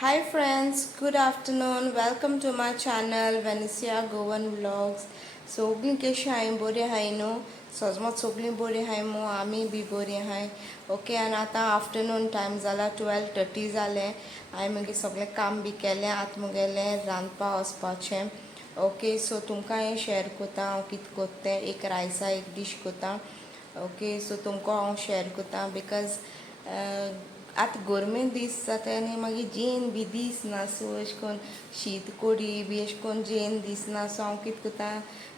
Hi friends, good afternoon. Welcome to my channel Venecia Goan Vlogs. सगळीं कशी हाय बरी हाय न्हू सजमत सगळीं बरी हाय मू आमी बी बरी हाय ओके आनी आतां आफ्टरनून टायम जाला 12:30 जालें हांवें मागीर सगळें काम बी केलें आतां मुगेलें रांदपा वचपाचें ओके सो तुमकां हें शेअर कोता हांव कितें कोत्ता तें एक रायसा एक डीश कोता ओके सो तुमकां हांव शेअर कोता बिकॉज आतां गोरमेंट दीस जाता आनी मागीर जेन बी दिसना सो अशें करून शीत कोडी बी अशें करून जेन दिसना सो हांव कितें कोता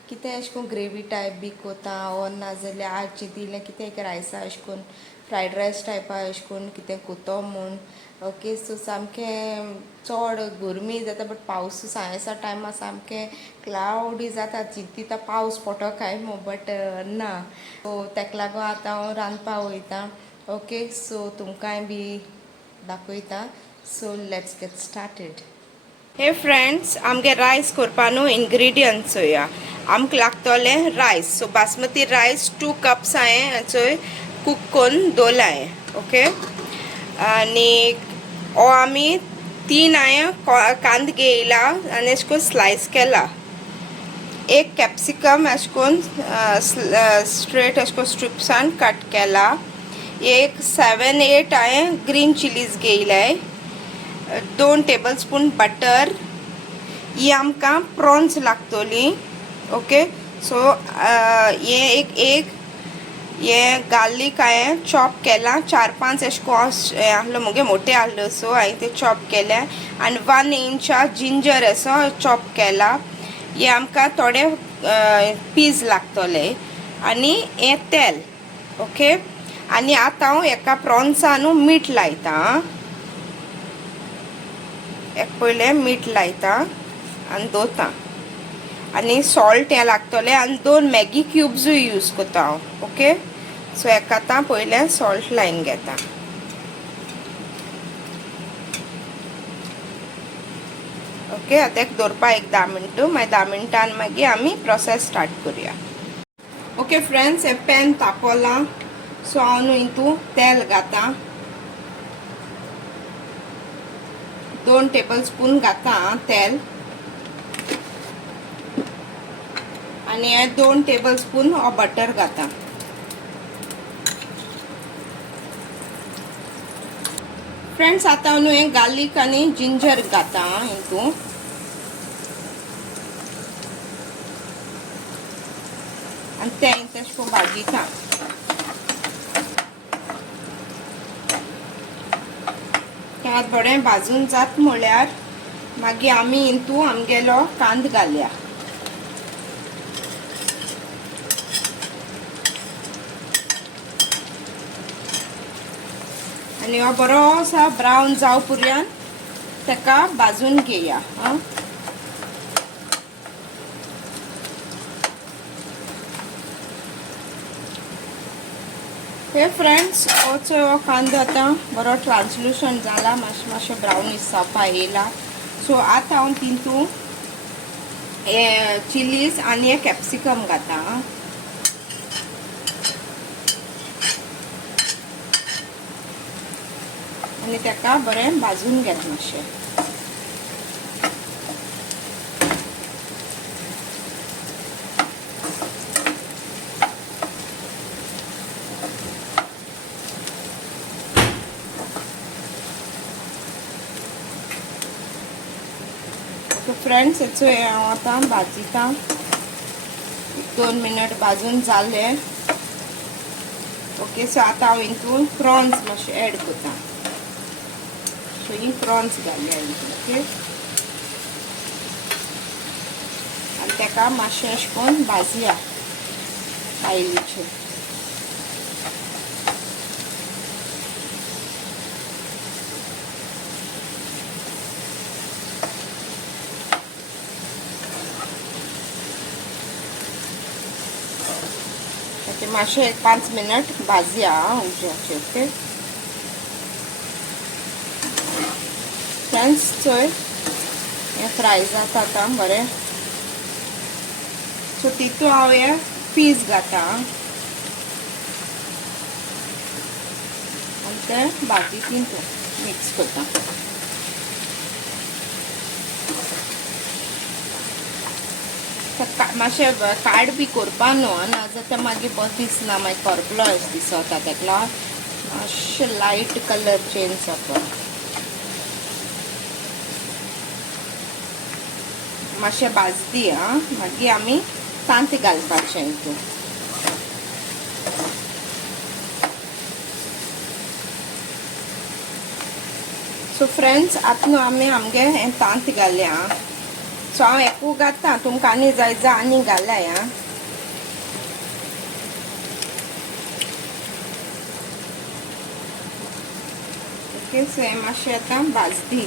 कितें अशें करून ग्रेवी टायप बी कोता ओर नाजाल्यार आज चिंतिल्लें कितें एक रायसा अशें करून फ्रायड रायस टायपा अशें करून कितें कोतो म्हूण ओके सो सामकें चड गरमी जाता बट पावस सांजेच्या टायमार सामकें क्लावडी जाता चिंतिता पावस पडटो काय म्हूण बट ना सो ताका लागून आतां हांव रांदपा वयतां ओके सो तुमकांय बी दाखयता सो लेट्स गेट स्टार्टेड हे फ्रेंड्स आमगे रायस करपा न्हू इंग्रेडियंट्स चोया आमकां लागतोलें रायस सो बासमती रायस 2 कप्स हांवें चोय कूक करून दवरला हांवें ओके आनी हो आमी 3 हांवें कांद घेयला आनी अशें करून स्लायस केला एक कॅप्सिकम अशें करून स्ट्रेट अशें करून स्ट्रिप्सान कट केला एक 7-8 हांवें ग्रीन चिलीज घेयलाय 2 टेबलस्पून बटर ही आमकां प्रॉन्स लागतली ओके सो एक ये गार्लीक हांवें चॉप केला 4-5 अशें करून आहलो मुगे मोठे आहलो सो हांवें ते चॉप केले आनी 1 इंच जिंजर असो चॉप केला हे आमकां थोडे पीस लागतले आनी हें तेल ओके आनी आतां हांव एका प्रॉन्सान मीठ लायता एक पयलें मीठ लायता आनी दवरता आनी सॉल्ट हें लागतलें आनी 2 मॅगी क्युब्सूय यूज कोता हांव ओके सो हेका आतां पयलें सॉल्ट लायन घेता ओके आतां एक दवरपा एक 10 मिनटां मागीर 10 मिनटान मागीर आमी प्रोसेस स्टार्ट करुया ओके फ्रेंड्स हे पॅन तापोला सो हांव न्हू हितून तेल घाता 2 टेबलस्पून घाता तेल आनी हे 2 टेबलस्पून हो बटर घाता फ्रेंड्स आतां न्हू हे गार्लीक आनी जिंजर घाता हितून आनी तें तशें करून भाजीता तें बरें भाजून जात म्हळ्यार मागीर आमी हितून आमगेलो कांद घालया आनी हो बरोसो ब्रावन जाव पर्यंत ताका भाजून घेया हे फ्रेंड्स हो कांदो आतां बरो ट्रान्सल्युशन जाला मातशें ब्रावनीश जावपा येयला सो आतां हांव तितून हे चिलीज आनी हे कॅप्सिकम घाता आनी ताका बरें भाजून घेता मातशें तो फ्रेंड्स हेचो हांव आतां भाजिता 2 मिनट भाजून जाले ओके सो आतां हांव हितून प्रॉन्स मातशे एड करता सो ही प्रॉन्स घालया हितून ओके आनी ताका मातशें अशें करून भाजया आयलीचे मातशें एक 5 मिनट भाजया उजवाचे ओके फ्रेंड्स चोय हें फ्राय जाता आतां बरें सो तितून हांव हे पीस घाता आनी ते भाजी तितून मिक्स करता मातशें काड बी करपा न्हू नाजाल्यार तें मागीर बरें दिसना मागीर करपलो अशें दिसता ताका लागून मातशें लायट कलर चेंज जाता मातशें भाजती आं मागीर आमी तांत घालपाचें हितून सो फ्रेंड्स आतां न्हू आमी आमगे हें तांत घाले आं सो हांव एकू घालता तुमकां आनी जाय जाल्यार आनी घालाय आं ओके सो हें मातशें आतां भाजती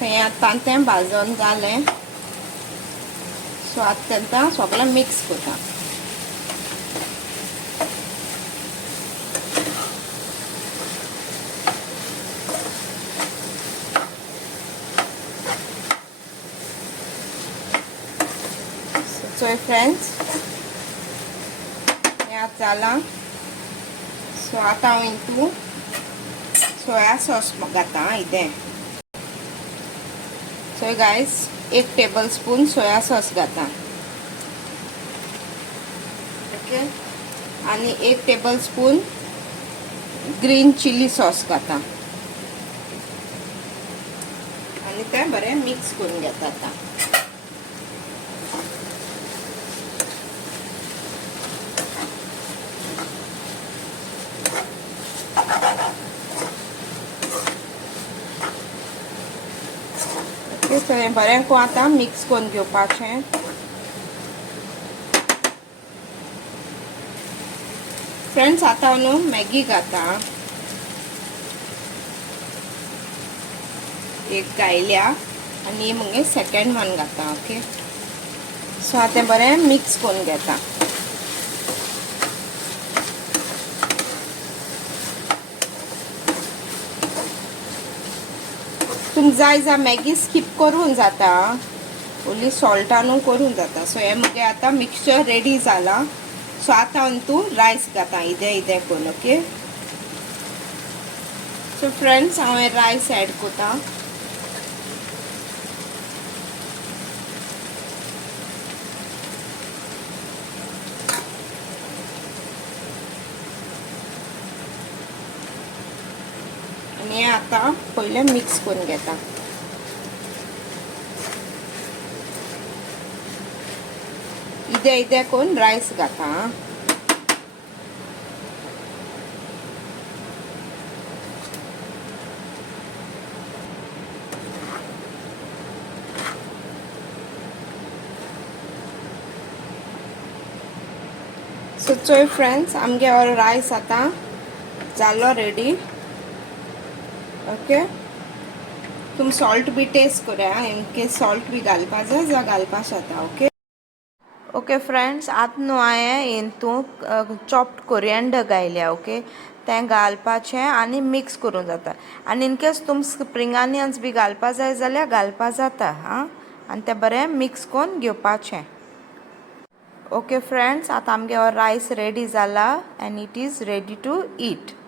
हें आतां तें भाजून जालें सो आतां तेंकां सगळें मिक्स करता सो फ्रेंड्स हें आतां जालां सो आतां हांव हितून सोया सॉस घालता हितें so guys 1 tablespoon soya sauce घालता ओके आनी 1 tablespoon green chilli sauce घालता आनी तें बरें मिक्स करून घेता आतां सो हें बरें को आतां मिक्स करून घेवपाचें फ्रेंड्स आतां न्हू मॅगी घालता एक घायल्या आनी मगे सेकंड वन घालता ओके सो आतां बरें मिक्स करून घेता तुमकां जाय जाल्यार मॅगी स्कीप करून जाता ओन्ली सॉल्टानू करून जाता सो हें मगे आतां मिक्सचर रेडी जाला सो आतां हितून रायस घालता इदें करून ओके सो फ्रेंड्स हांव रायस एड करता आनी आतां पयलें मिक्स करून घेता इदें करून रायस घालता सो चोय फ्रेंड्स आमगे हो रायस आतां जालो रेडी ओके तुम सॉल्ट बी टेस्ट करा इन केस सॉल्ट बी घालपा जाय जाल्यार घालपा जाता ओके ओके फ्रेंड्स आतां न्हू हांवें हितून चॉप्ड कोरिएंडर घायल्या ओके तें घालपाचें आनी मिक्स करूं जाता आनी इन केस तुम स्प्रिंग ऑनियन्स बी घालपा जाय जाल्यार घालपा जाता आं आनी तें बरें मिक्स करून घेवपाचें ओके फ्रेंड्स आतां आमगे हो रायस रेडी जाला and it is ready to eat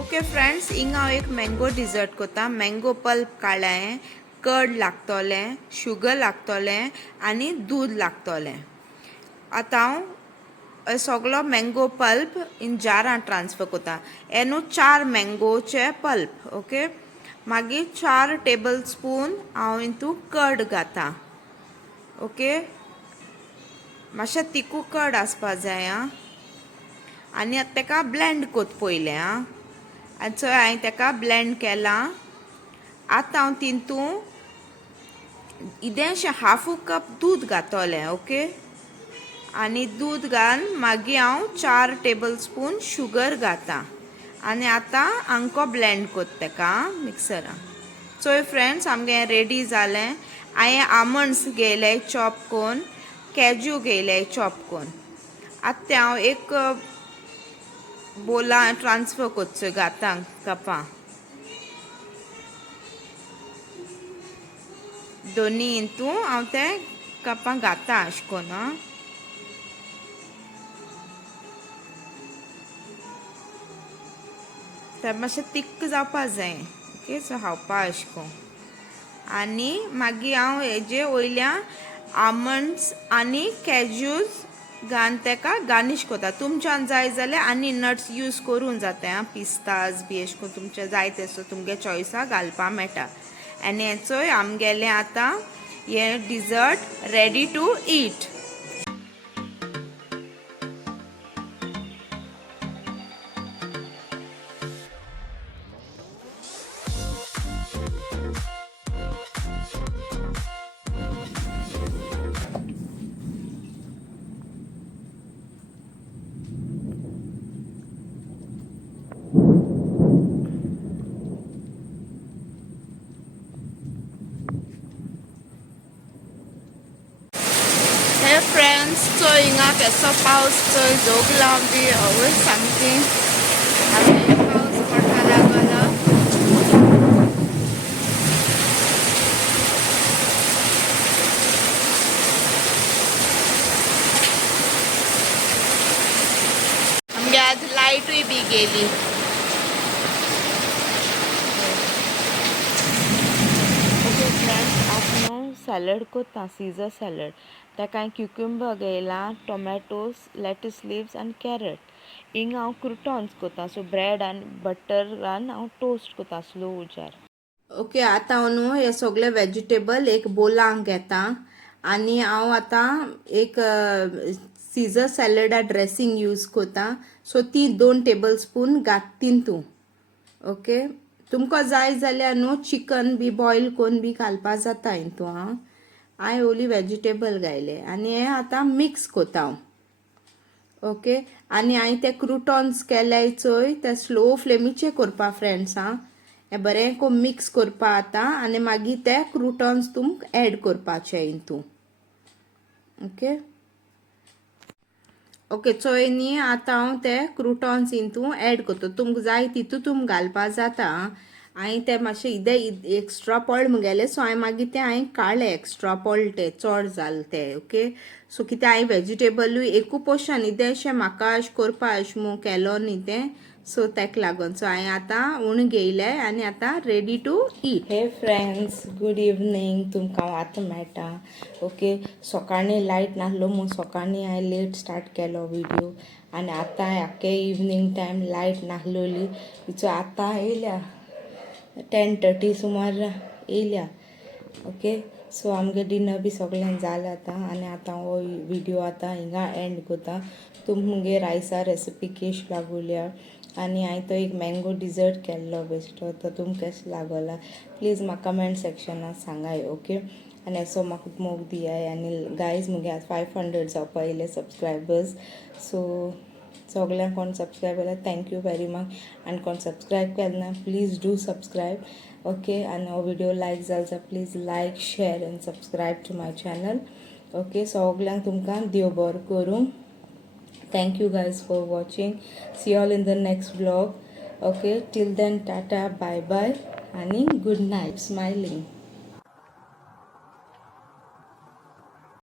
okay friends हिंग हांव एक मँगो डिजर्ट करता मँगो पल्प काडलें कर्ड लागतोलें शुगर लागतोलें आनी दूद लागतोलें आतां हांव सगळो मँगो पल्प इन जारान ट्रान्सफर करता हे न्हू 4 मँगोचे पल्प ओके मागीर 4 टेबल स्पून हांव हितून कर्ड घालता ओके मातशें तिकू कर्ड आसपा जाय आं आनी आतां तेका ब्लेंड कोत पयलें आं. आनी चोय हांवें तेका ब्लेंड केलां. आतां हांव तितू इल्लेंशें हाफ कप दूद घातोलें. ओके, आनी दूद घालन मागीर हांव 4 टेबल स्पून शुगर घातां. आनी आतां आमको ब्लेंड कोत तेका मिक्सरान. चोय फ्रेंड्स, आमगे रेडी जालें. हांवें आमंड्स घेयले चॉप कोन्न, कॅज्यू घेयले चॉप कोन्न. आतां तें हांव एक बोला ट्रान्सफर कोतचोय घातां कपां. दोनी इंतू हांव ते कपां घातां अशें कोन्न. तें मातशें तीख जावपा जाय. ओके, सो खावपा अशें कोन्न. आनी मागीर हांव हेजे वयल्यान आमंड्स आनी कॅज्यूज घालन तेका गार्निश कोता. तुमच्यान जाय जाल्यार आनी नट्स यूज करूं जाता. पिस्ताज बी अशें करून तुमचें जाय तेसो तुमगे चॉयसा घालपा मेळटा. आनी हेचोय आमगेलें आतां हें dessert ready to eat. Hey friends, चोय हिंगा केसो पावस चोय जोगला बी आवय सामकी. आनी पावस पडटा लागला. आमगे आज लायटूय बी गेली. ओके फ्रेंड्स, आज न्हू सॅलड कोत्ता, सीजर सॅलड. तेका हांवें क्युकंबर घेयला, टोमॅटोज, लेट्यूस लिव्स आनी कॅरट. हिंग हांव क्रुटॉन्स कोत्ता. सो ब्रेड आनी बटर घालन हांव टोस्ट कोत्ता स्लो उजार. ओके, आतां हांव न्हू हे सगळे वेजिटेबल एक बोलांक घेता. आनी हांव आतां एक सीजर सॅलडा ड्रेसींग यूज कोत्ता. सो ती 2 टेबल स्पून तितू. ओके, तुमकां जाय जाल्यार न्हू चिकन बी बॉयल कोन्न बी घालपा जाता हितू. हांवें ओली वेजिटेबल घायले आनी हें आतां मिक्स कोता हांव. ओके, आनी हांवें ते क्रुटॉन्स केल्याय चोय ते स्लो फ्लेमीचेर कोरपा फ्रेंड्स. हें बरें कोन्न मिक्स कोरपा आतां आनी मागीर ते क्रुटॉन्स तुमकां एड कोरपाचे हितू. ओके ओके, चोय न्ही आतां हांव ते क्रुटॉन्स हितू एड कोत्ता. तुमकां जाय तितू तुमकां घालपा जाता. हांवें ते मातशे एक्स्ट्रा पडले मुगेले, सो हांवें मागीर ते हांवें काडले एक्स्ट्रा पडले ते चड जाले ते. ओके, सो कितें हांवें वेजिटेबलूय एकू पोर्शन अशें म्हाका अशें कोरपा अशें मू केलो न्ही तें, सो तेका लागून. सो हांवें आतां उण घेयले आनी आतां रेडी टू ईट. हे फ्रेंड्स, गूड इवनिंग. तुमकां हांव आतां मेळटा. ओके, सकाळीं लायट नासलो म्हूण सकाळीं हांवें लेट स्टार्ट केलो व्हिडिओ. आनी आतां आख्खे इवनिंग टायम लायट नासलोली. सो आतां येयल्या 10:30 सुमार येयल्या. ओके, सो आमगे डिनर बी सगळें जालें आतां. आनी आतां हो व्हिडिओ आतां हिंगा एंड कोता. तुमगे रायसा रेसिपी कशी लागोल्या. आनी हांवें तो एक मँगो डिजर्ट केल्लो बेश्टो, तो तुमकां कशें लागोला प्लीज म्हाका कमेंट सेक्शनान सांगाय. ओके, आनी असो म्हाका मोग दियाय. आनी गायज मुगे आज 500 जावपा येयले सबस्क्रायबर्स. सो सगळ्यांक कोण सबस्क्रायब केला थँक्यू वेरी मच. आनी कोण सबस्क्रायब केलें ना प्लीज डू सबस्क्रायब. ओके, आनी हो व्हिडिओ लायक जालो जाल्यार please like, share and subscribe to my channel. Okay, सगळ्यांक तुमकां देव बरो करूं. Thank you guys for watching. See you all in the next vlog. Okay, till then, tata, bye bye, and good night. Smiling.